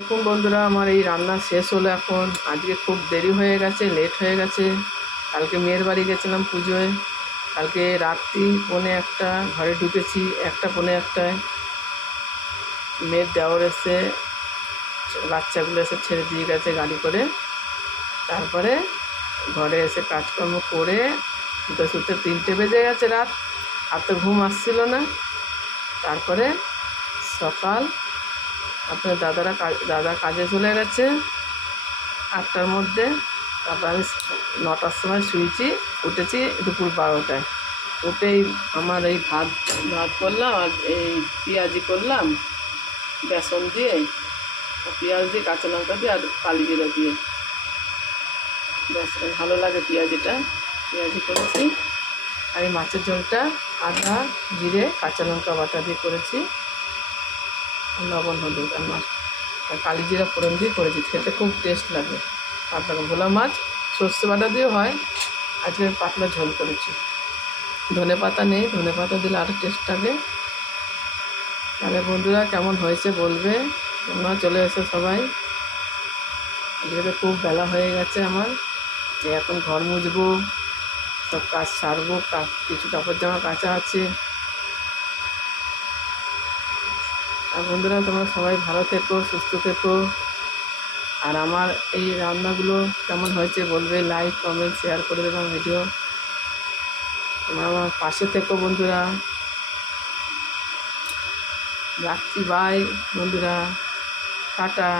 দেখুন বন্ধুরা, আমার এই রান্না শেষ হলো। এখন আজকে খুব দেরি হয়ে গেছে, লেট হয়ে গেছে। কালকে মেয়ের বাড়ি গেছিলাম পুজোয়। কালকে রাত্রি 1:45 ঘরে ঢুকেছি, 1টা 1:45। মেয়ের দেওর এসে বাচ্চাগুলো এসে ছেড়ে দিয়ে গেছে গাড়ি করে। তারপরে ঘরে এসে কাজকর্ম করে শুতে শুতে 3টে বেজে গেছে রাত। আর তো ঘুম আসছিল না। তারপরে সকাল আপনার দাদা কাজে চলে গেছে 8টার মধ্যে। তারপর আমি 9টার সময় উঠেছি দুপুর 12টায়। উঠেই আমার এই ভাত করলাম, আর এই পেঁয়াজি করলাম বেসন দিয়ে, পেঁয়াজ দিয়ে, কাঁচা লঙ্কা দিয়ে আর কালি জিরা দিয়ে। বেশ ভালো লাগে পেঁয়াজি করেছি। আর এই মাছের ঝোলটা আদা জিরে কাঁচা লঙ্কা বাটা দিয়ে করেছি, লবণ হলুদ আর কালি জিরা ফোড়ন দিয়ে করেছি। খেতে খুব টেস্ট লাগে। পাতলা ভোলা মাছ সর্ষে বাটা দিয়েও হয়। আজকে পাতলা ঝোল করেছি। ধনে পাতা নেই, ধনে পাতা দিলে আরও টেস্ট লাগে। তাহলে বন্ধুরা কেমন হয়েছে বলবে। তোমরা চলে এসো সবাই। আজকে তো খুব বেলা হয়ে গেছে আমার। এখন ঘর মুছবো, সব কাজ সারবো, কিছু কাপড় জামা কাচা আছে। আর বন্ধুরা তোমরা সবাই ভালো থেকো, সুস্থ থেকো। আর আমার এই রান্নাগুলো কেমন হয়েছে বলবে। লাইক কমেন্ট শেয়ার করে দেবো ভিডিও। তোমরা আমার পাশে থেকো বন্ধুরা। রাখছি, বাই বন্ধুরা, টাটা।